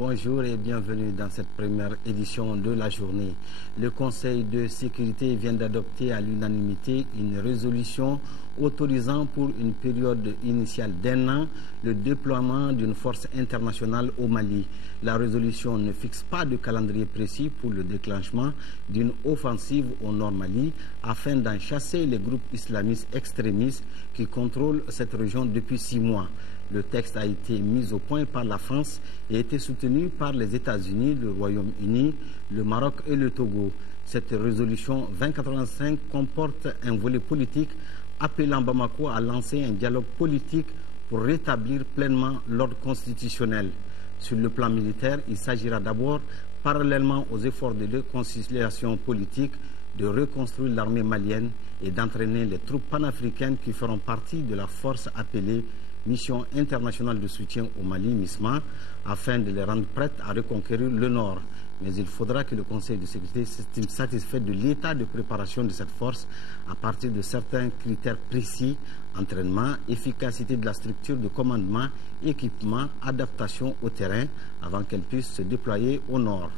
Bonjour et bienvenue dans cette première édition de la journée. Le Conseil de sécurité vient d'adopter à l'unanimité une résolution autorisant pour une période initiale d'1 an le déploiement d'une force internationale au Mali. La résolution ne fixe pas de calendrier précis pour le déclenchement d'une offensive au nord Mali afin d'en chasser les groupes islamistes extrémistes qui contrôlent cette région depuis 6 mois. Le texte a été mis au point par la France et a été soutenu par les États-Unis, le Royaume-Uni, le Maroc et le Togo. Cette résolution 2085 comporte un volet politique appelant Bamako à lancer un dialogue politique pour rétablir pleinement l'ordre constitutionnel. Sur le plan militaire, il s'agira d'abord, parallèlement aux efforts de réconciliation politique, de reconstruire l'armée malienne et d'entraîner les troupes panafricaines qui feront partie de la force appelée Mission internationale de soutien au Mali, MISMA, afin de les rendre prêtes à reconquérir le Nord. Mais il faudra que le Conseil de sécurité s'estime satisfait de l'état de préparation de cette force à partir de certains critères précis: entraînement, efficacité de la structure de commandement, équipement, adaptation au terrain, avant qu'elle puisse se déployer au Nord.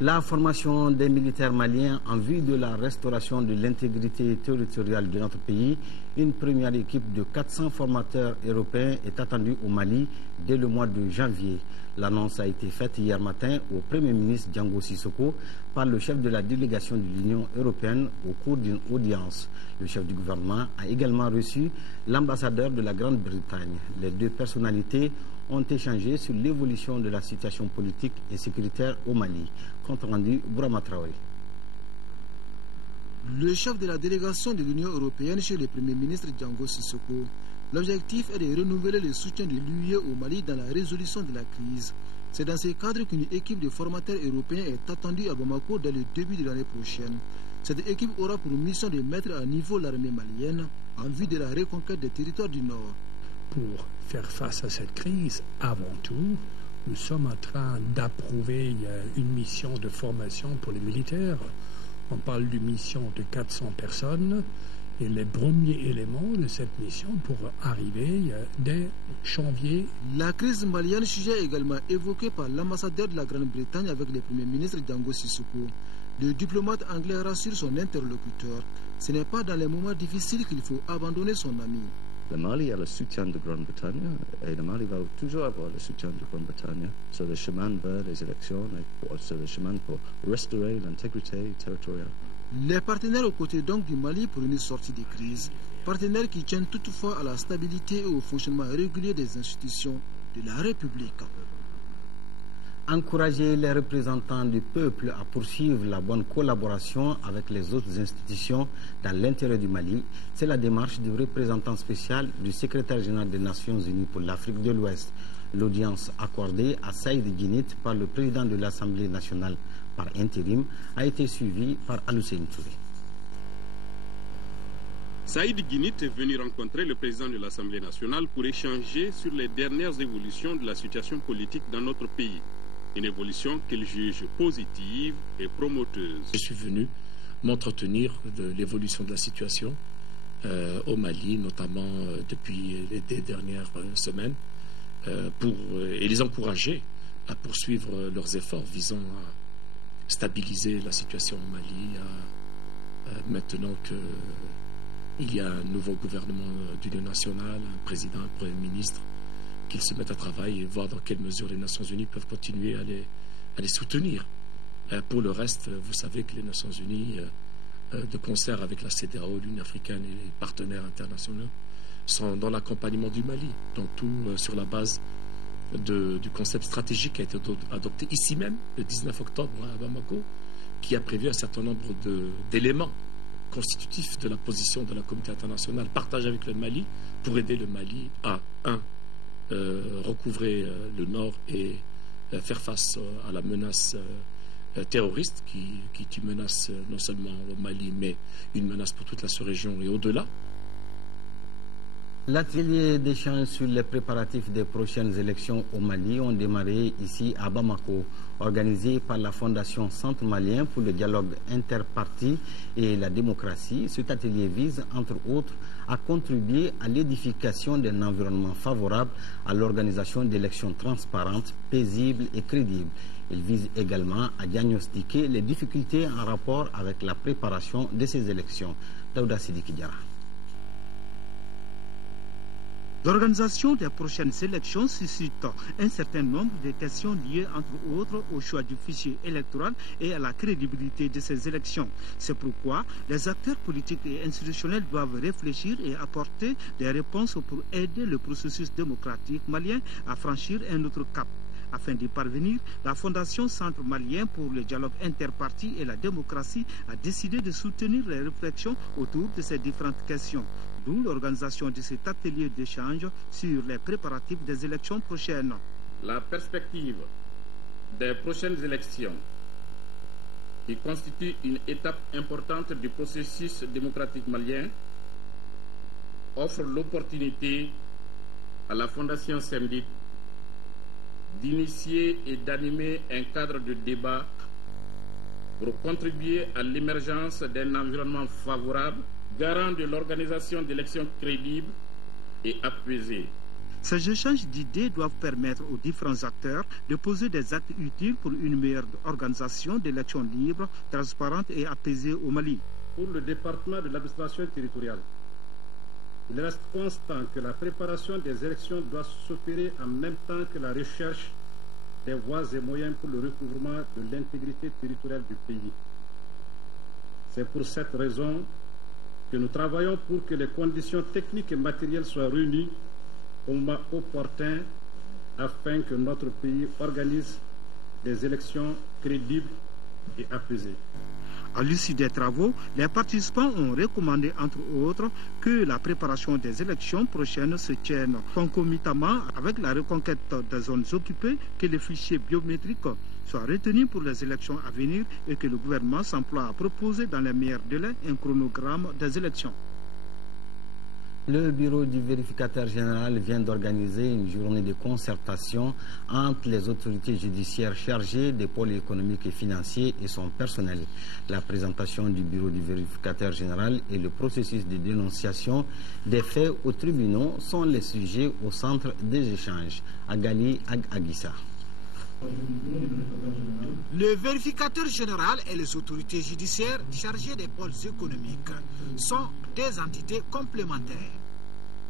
La formation des militaires maliens en vue de la restauration de l'intégrité territoriale de notre pays, une première équipe de 400 formateurs européens est attendue au Mali dès le mois de janvier. L'annonce a été faite hier matin au Premier ministre Django Sissoko par le chef de la délégation de l'Union européenne au cours d'une audience. Le chef du gouvernement a également reçu l'ambassadeur de la Grande-Bretagne. Les deux personnalités ont échangé sur l'évolution de la situation politique et sécuritaire au Mali. Compte rendu, Bourama Traoré. Le chef de la délégation de l'Union européenne chez le Premier ministre Django Sissoko. L'objectif est de renouveler le soutien de l'UE au Mali dans la résolution de la crise. C'est dans ce cadre qu'une équipe de formateurs européens est attendue à Bamako dès le début de l'année prochaine. Cette équipe aura pour mission de mettre à niveau l'armée malienne en vue de la reconquête des territoires du Nord. Pour faire face à cette crise, avant tout, nous sommes en train d'approuver une mission de formation pour les militaires. On parle d'une mission de 400 personnes et les premiers éléments de cette mission pourront arriver dès janvier. La crise malienne, sujet également évoqué par l'ambassadeur de la Grande-Bretagne avec le Premier ministre Django Sissoko. Le diplomate anglais rassure son interlocuteur. Ce n'est pas dans les moments difficiles qu'il faut abandonner son ami. Le Mali a le soutien de Grande-Bretagne et le Mali va toujours avoir le soutien de Grande-Bretagne sur le chemin vers les élections et sur le chemin pour restaurer l'intégrité territoriale. Les partenaires aux côtés donc du Mali pour une sortie de crise, partenaires qui tiennent toutefois à la stabilité et au fonctionnement régulier des institutions de la République. Encourager les représentants du peuple à poursuivre la bonne collaboration avec les autres institutions dans l'intérêt du Mali, c'est la démarche du représentant spécial du secrétaire général des Nations Unies pour l'Afrique de l'Ouest. L'audience accordée à Saïd Djinnit par le président de l'Assemblée nationale par intérim a été suivie par Aloussène Touré. Saïd Djinnit est venu rencontrer le président de l'Assemblée nationale pour échanger sur les dernières évolutions de la situation politique dans notre pays. Une évolution qu'il juge positive et promoteuse. Je suis venu m'entretenir de l'évolution de la situation au Mali, notamment depuis les dernières semaines, et les encourager à poursuivre leurs efforts visant à stabiliser la situation au Mali, maintenant qu'il y a un nouveau gouvernement d'union nationale, un président, un premier ministre, qu'ils se mettent à travail et voir dans quelle mesure les Nations Unies peuvent continuer à les soutenir. Pour le reste, vous savez que les Nations Unies, de concert avec la CEDEAO, l'Union africaine et les partenaires internationaux, sont dans l'accompagnement du Mali, donc tout sur la base du concept stratégique qui a été adopté ici même, le 19 octobre à Bamako, qui a prévu un certain nombre d'éléments constitutifs de la position de la communauté internationale partagée avec le Mali pour aider le Mali à, recouvrer le nord et faire face à la menace terroriste qui menace non seulement au Mali mais une menace pour toute la sous-région et au-delà. L'atelier d'échange sur les préparatifs des prochaines élections au Mali ont démarré ici à Bamako, organisé par la Fondation Centre malien pour le dialogue interparti et la démocratie. Cet atelier vise, entre autres, à contribuer à l'édification d'un environnement favorable à l'organisation d'élections transparentes, paisibles et crédibles. Il vise également à diagnostiquer les difficultés en rapport avec la préparation de ces élections. Daouda Sidiki Diarra. L'organisation des prochaines élections suscite un certain nombre de questions liées entre autres au choix du fichier électoral et à la crédibilité de ces élections. C'est pourquoi les acteurs politiques et institutionnels doivent réfléchir et apporter des réponses pour aider le processus démocratique malien à franchir un autre cap. Afin d'y parvenir, la Fondation Centre malien pour le dialogue interparti et la démocratie a décidé de soutenir les réflexions autour de ces différentes questions. D'où l'organisation de cet atelier d'échange sur les préparatifs des élections prochaines. La perspective des prochaines élections, qui constitue une étape importante du processus démocratique malien, offre l'opportunité à la Fondation CEMDID d'initier et d'animer un cadre de débat pour contribuer à l'émergence d'un environnement favorable, garant de l'organisation d'élections crédibles et apaisées. Ces échanges d'idées doivent permettre aux différents acteurs de poser des actes utiles pour une meilleure organisation d'élections libres, transparentes et apaisées au Mali. Pour le département de l'administration territoriale, il reste constant que la préparation des élections doit s'opérer en même temps que la recherche des voies et moyens pour le recouvrement de l'intégrité territoriale du pays. C'est pour cette raison que nous travaillons pour que les conditions techniques et matérielles soient réunies au moment opportun afin que notre pays organise des élections crédibles et apaisées. À l'issue des travaux, les participants ont recommandé, entre autres, que la préparation des élections prochaines se tienne concomitamment avec la reconquête des zones occupées, que les fichiers biométriques soient retenus pour les élections à venir et que le gouvernement s'emploie à proposer dans les meilleurs délais un chronogramme des élections. Le bureau du vérificateur général vient d'organiser une journée de concertation entre les autorités judiciaires chargées des pôles économiques et financiers et son personnel. La présentation du bureau du vérificateur général et le processus de dénonciation des faits aux tribunaux sont les sujets au centre des échanges. Agali Ag-Aguissa. Le vérificateur général et les autorités judiciaires chargées des pôles économiques sont des entités complémentaires.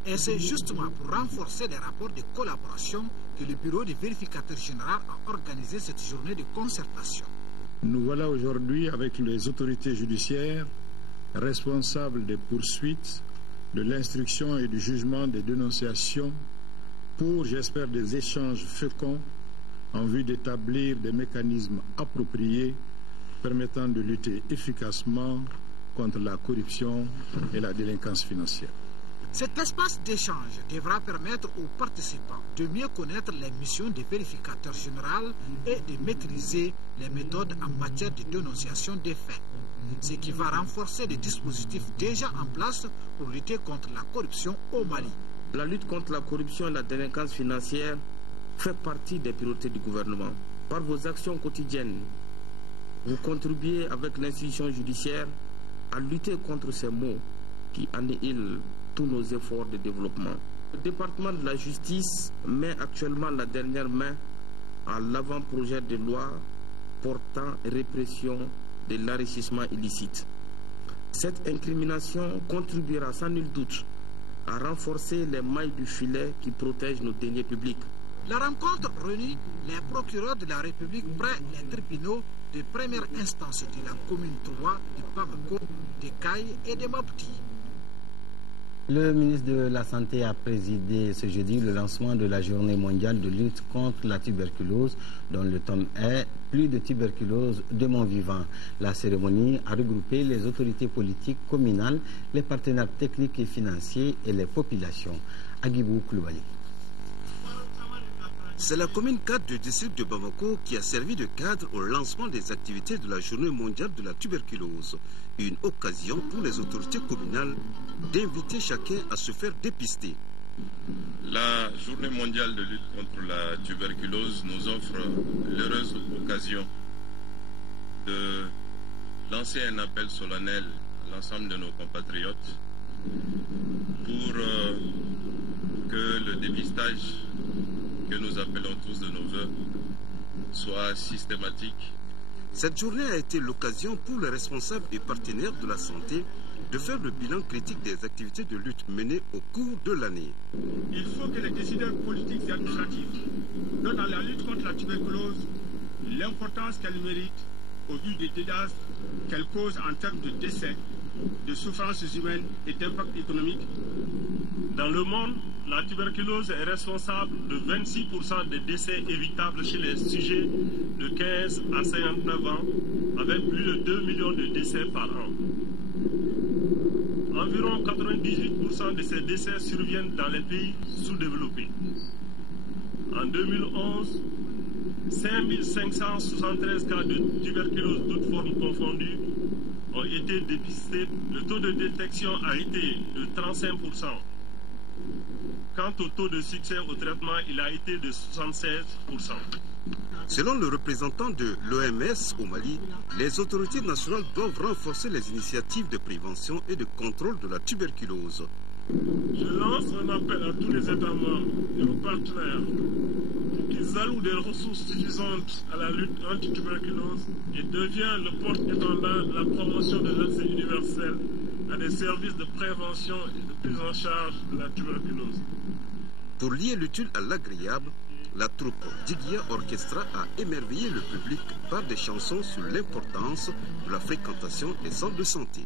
Et c'est justement pour renforcer les rapports de collaboration que le bureau du vérificateur général a organisé cette journée de concertation. Nous voilà aujourd'hui avec les autorités judiciaires responsables des poursuites, de l'instruction et du jugement des dénonciations pour, j'espère, des échanges féconds en vue d'établir des mécanismes appropriés permettant de lutter efficacement contre la corruption et la délinquance financière. Cet espace d'échange devra permettre aux participants de mieux connaître les missions du vérificateur général et de maîtriser les méthodes en matière de dénonciation des faits, ce qui va renforcer les dispositifs déjà en place pour lutter contre la corruption au Mali. La lutte contre la corruption et la délinquance financière fait partie des priorités du gouvernement. Par vos actions quotidiennes, vous contribuez avec l'institution judiciaire à lutter contre ces maux qui annihilent tous nos efforts de développement. Le département de la justice met actuellement la dernière main à l'avant-projet de loi portant répression de l'enrichissement illicite. Cette incrimination contribuera sans nul doute à renforcer les mailles du filet qui protègent nos deniers publics. La rencontre réunit les procureurs de la République près des tribunaux de première instance de la commune 3 de Bamako, de Caille et de Mopti. Le ministre de la Santé a présidé ce jeudi le lancement de la journée mondiale de lutte contre la tuberculose, dont le thème est « Plus de tuberculose de mon vivant ». La cérémonie a regroupé les autorités politiques communales, les partenaires techniques et financiers et les populations. Agibou Koulibaly. C'est la commune 4 du district de Bamako qui a servi de cadre au lancement des activités de la journée mondiale de la tuberculose. Une occasion pour les autorités communales d'inviter chacun à se faire dépister. La journée mondiale de lutte contre la tuberculose nous offre l'heureuse occasion de lancer un appel solennel à l'ensemble de nos compatriotes pour que le dépistage que nous appelons tous de nos voeux soit systématique. Cette journée a été l'occasion pour les responsables et partenaires de la santé de faire le bilan critique des activités de lutte menées au cours de l'année. Il faut que les décideurs politiques et administratifs donnent à la lutte contre la tuberculose l'importance qu'elle mérite au vu des dégâts qu'elle cause en termes de décès, de souffrances humaines et d'impact économique. Dans le monde, la tuberculose est responsable de 26% des décès évitables chez les sujets de 15 à 59 ans, avec plus de 2 millions de décès par an. Environ 98% de ces décès surviennent dans les pays sous-développés. En 2011, 5573 cas de tuberculose, toutes formes confondues, ont été dépistés. Le taux de détection a été de 35%. Quant au taux de succès au traitement, il a été de 76%. Selon le représentant de l'OMS au Mali, les autorités nationales doivent renforcer les initiatives de prévention et de contrôle de la tuberculose. Je lance un appel à tous les États membres et aux partenaires pour qu'ils allouent des ressources suffisantes à la lutte anti-tuberculose et deviennent le porte-étendard de la promotion de l'accès universel à des services de prévention et de prise en charge de la tuberculose. Pour lier l'utile à l'agréable, la troupe Digia Orchestra a émerveillé le public par des chansons sur l'importance de la fréquentation des centres de santé.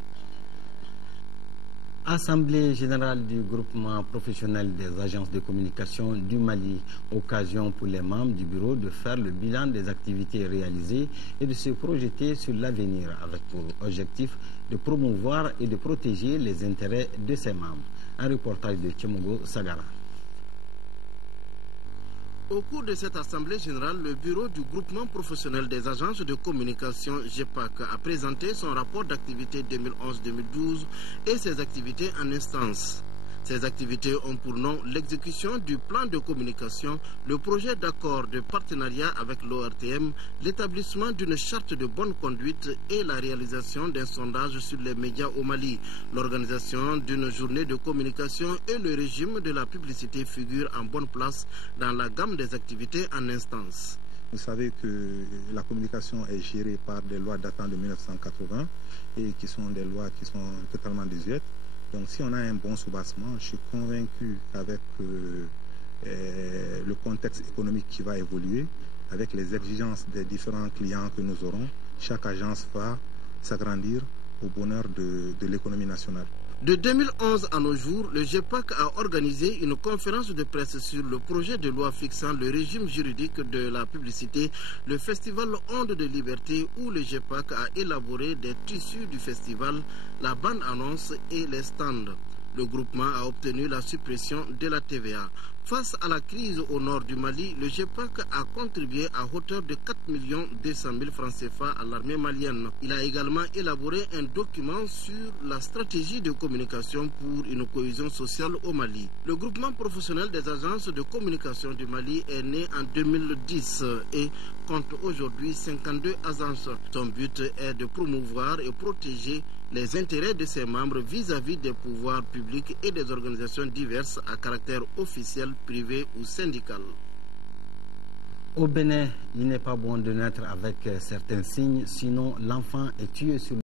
Assemblée générale du groupement professionnel des agences de communication du Mali, occasion pour les membres du bureau de faire le bilan des activités réalisées et de se projeter sur l'avenir avec pour objectif de promouvoir et de protéger les intérêts de ses membres. Un reportage de Tchemogo Sagara. Au cours de cette assemblée générale, le bureau du groupement professionnel des agences de communication GEPAC a présenté son rapport d'activité 2011-2012 et ses activités en instance. Ces activités ont pour nom l'exécution du plan de communication, le projet d'accord de partenariat avec l'ORTM, l'établissement d'une charte de bonne conduite et la réalisation d'un sondage sur les médias au Mali. L'organisation d'une journée de communication et le régime de la publicité figurent en bonne place dans la gamme des activités en instance. Vous savez que la communication est gérée par des lois datant de 1980 et qui sont des lois qui sont totalement désuètes. Donc si on a un bon soubassement, je suis convaincu qu'avec le contexte économique qui va évoluer, avec les exigences des différents clients que nous aurons, chaque agence va s'agrandir au bonheur de l'économie nationale. De 2011 à nos jours, le GEPAC a organisé une conférence de presse sur le projet de loi fixant le régime juridique de la publicité, le festival Onde de Liberté, où le GEPAC a élaboré des tissus du festival, la bande-annonce et les stands. Le groupement a obtenu la suppression de la TVA. Face à la crise au nord du Mali, le GEPAC a contribué à hauteur de 4 200 000 francs CFA à l'armée malienne. Il a également élaboré un document sur la stratégie de communication pour une cohésion sociale au Mali. Le groupement professionnel des agences de communication du Mali est né en 2010 et compte aujourd'hui 52 agences. Son but est de promouvoir et protéger les intérêts de ses membres vis-à-vis des pouvoirs publics et des organisations diverses à caractère officiel, privé ou syndical. Au Bénin, il n'est pas bon de naître avec certains signes, sinon l'enfant est tué sur